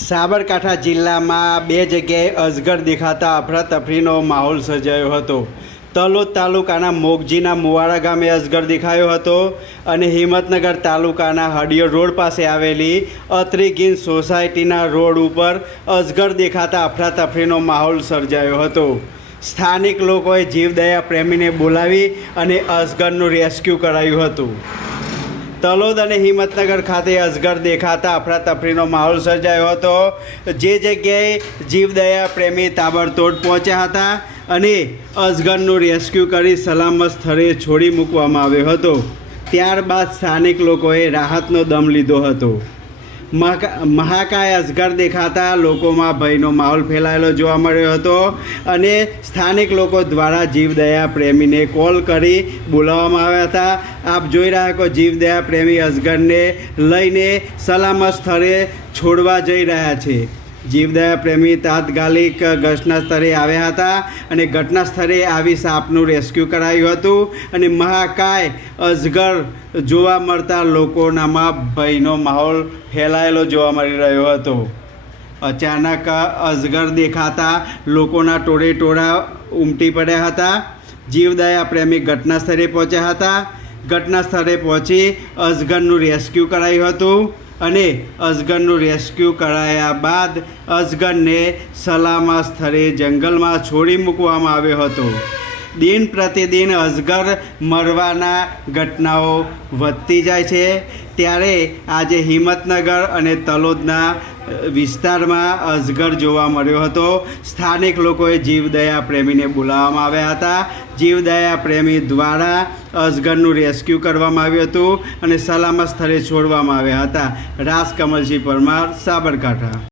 સાબરકાંઠા જિલ્લામાં બે જગ્યાએ અજગર દેખાતા અફરાતફરીનો માહોલ સર્જાયો હતો. તલોદ તાલુકાના મોગજીના મુવાડા ગામે અજગર દેખાયો હતો અને હિંમતનગર તાલુકાના હડિયો રોડ પાસે આવેલી અત્રિગીન સોસાયટીના રોડ ઉપર અજગર દેખાતા અફરાતફરીનો માહોલ સર્જાયો હતો. સ્થાનિક લોકોએ જીવદયા પ્રેમીને બોલાવી અને અજગરનું રેસ્ક્યુ કરાયું હતું. તલોદ અને હિંમતનગર ખાતે અજગર દેખાતા અફરાતફરીનો માહોલ સર્જાયો હતો. જે જગ્યાએ જીવદયા પ્રેમી તાબડતોડ પહોંચ્યા હતા અને અજગરનું રેસ્ક્યુ કરી સલામત સ્થળે છોડી મૂકવામાં આવ્યો હતો. ત્યારબાદ સ્થાનિક લોકોએ રાહતનો દમ લીધો હતો. મહાકાય અજગર દેખાતા લોકોમાં ભયનો માહોલ ફેલાયેલો જોવા મળ્યો હતો અને સ્થાનિક લોકો દ્વારા જીવદયા પ્રેમીને કોલ કરી બોલાવવામાં આવ્યા હતા. આપ જોઈ રહ્યા છો જીવદયા પ્રેમી અજગરને લઈને સલામત સ્થળે છોડવા જઈ રહ્યા છે. જીવદયા પ્રેમી તાત્કાલિક ઘટના સ્થળે આવ્યા હતા અને ઘટના સ્થળે આવી સાપનું રેસ્ક્યુ કરાયું હતું અને મહાકાય અજગર જોવા મળતા લોકોનામાં ભયનો માહોલ ફેલાયેલો જોવા મળી રહ્યો હતો. અચાનક અજગર દેખાતા લોકોના ટોળા ઉમટી પડ્યા હતા. જીવદયા પ્રેમી ઘટના સ્થળે પહોંચ્યા હતા. ઘટના સ્થળે પહોંચી અજગરનું રેસ્ક્યુ કરાયું હતું અને અજગરનું રેસ્ક્યુ કરાયા બાદ અજગરને સલામત સ્થળે જંગલમાં છોડી મૂકવામાં આવ્યો હતો. દિન પ્રતિદિન અજગર મરવાના ઘટનાઓ વધતી જાય છે. ત્યારે આજે હિંમતનગર અને તલોદના વિસ્તારમાં અજગર જોવા મળ્યો હતો. સ્થાનિક લોકોએ જીવદયા પ્રેમીને બોલાવવામાં આવ્યા હતા. જીવદયા પ્રેમી દ્વારા અજગરનું રેસ્ક્યુ કરવામાં આવ્યું હતું અને સલામત સ્થળે છોડવામાં આવ્યા હતા. રાજકમલસિંહ પરમાર, સાબરકાંઠા.